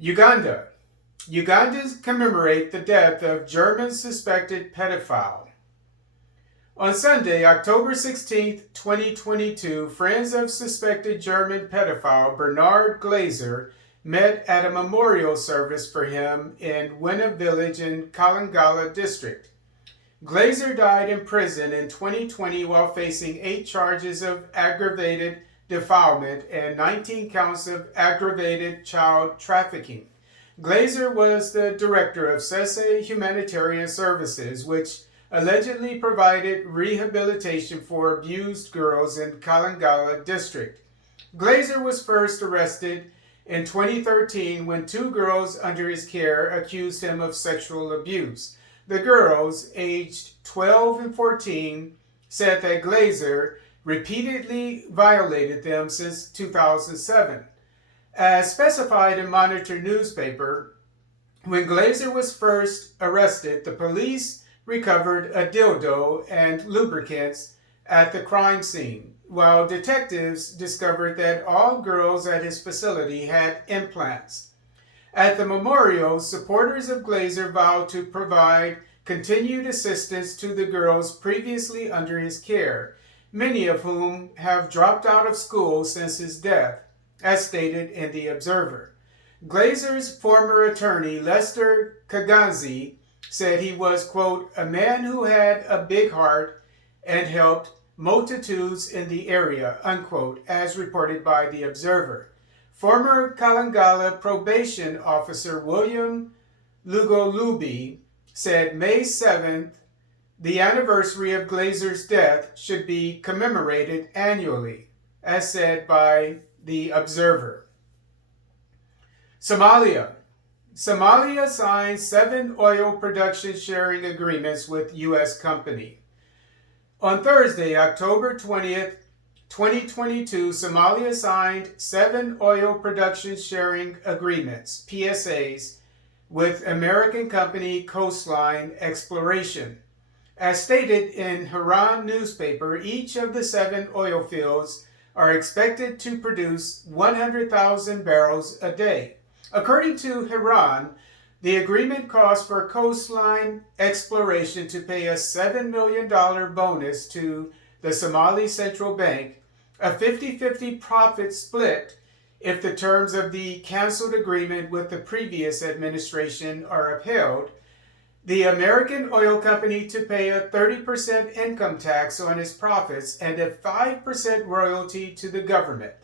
Uganda. Ugandans commemorate the death of German suspected pedophile. On Sunday, October 16, 2022, friends of suspected German pedophile Bernhard Glazer met at a memorial service for him in Mwena village in Kalangala District. Glazer died in prison in 2020 while facing 8 charges of aggravated defilement and 19 counts of aggravated child trafficking. Glazer was the director of Ssese Humanitarian Services, which allegedly provided rehabilitation for abused girls in Kalangala District. Glazer was first arrested in 2013 when 2 girls under his care accused him of sexual abuse. The girls, aged 12 and 14, said that Glazer repeatedly violated them since 2007. As specified in Monitor newspaper, when Glazer was first arrested, the police recovered a dildo and lubricants at the crime scene, while detectives discovered that all girls at his facility had implants. At the memorial, supporters of Glazer vowed to provide continued assistance to the girls previously under his care, many of whom have dropped out of school since his death, as stated in The Observer. Glazer's former attorney, Lester Kaganzi, said he was, quote, a man who had a big heart and helped multitudes in the area, unquote, as reported by The Observer. Former Kalangala probation officer William Lugoloobi said May 7th, the anniversary of Glazer's death, should be commemorated annually, as said by The Observer. Somalia. Somalia signed 7 oil production sharing agreements with U.S. company. On Thursday, October 20th, 2022, Somalia signed 7 oil production sharing agreements, PSAs, with American company Coastline Exploration. As stated in Haran newspaper, each of the 7 oil fields are expected to produce 100,000 barrels a day. According to Haran, the agreement calls for Coastline Exploration to pay a $7 million bonus to the Somali Central Bank, a 50-50 profit split if the terms of the canceled agreement with the previous administration are upheld, the American oil company to pay a 30% income tax on its profits and a 5% royalty to the government.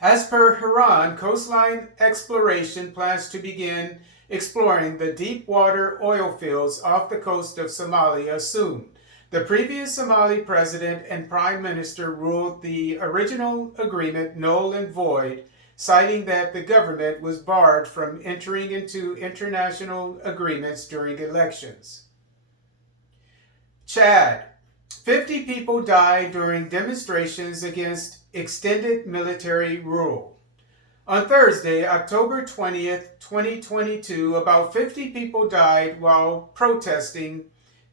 As per Haran, Coastline Exploration plans to begin exploring the deep water oil fields off the coast of Somalia soon. The previous Somali president and prime minister ruled the original agreement null and void, citing that the government was barred from entering into international agreements during elections. Chad. 50 people died during demonstrations against extended military rule. On Thursday, October 20th, 2022, about 50 people died while protesting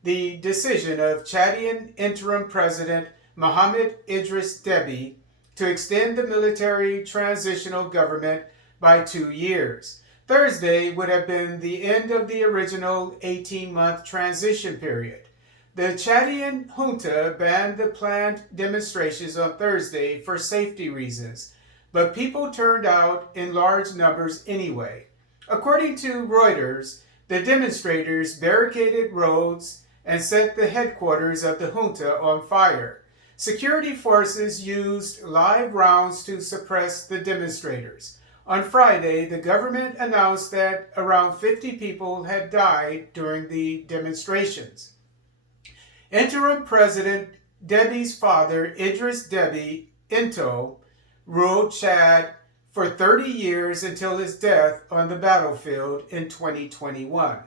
the decision of Chadian interim president Mohamed Idris Deby to extend the military transitional government by 2 years. Thursday would have been the end of the original 18-month transition period. The Chadian junta banned the planned demonstrations on Thursday for safety reasons, but people turned out in large numbers anyway. According to Reuters, the demonstrators barricaded roads and set the headquarters of the junta on fire. Security forces used live rounds to suppress the demonstrators. On Friday, the government announced that around 50 people had died during the demonstrations. Interim President Deby's father, Idris Deby Itno, ruled Chad for 30 years until his death on the battlefield in 2021.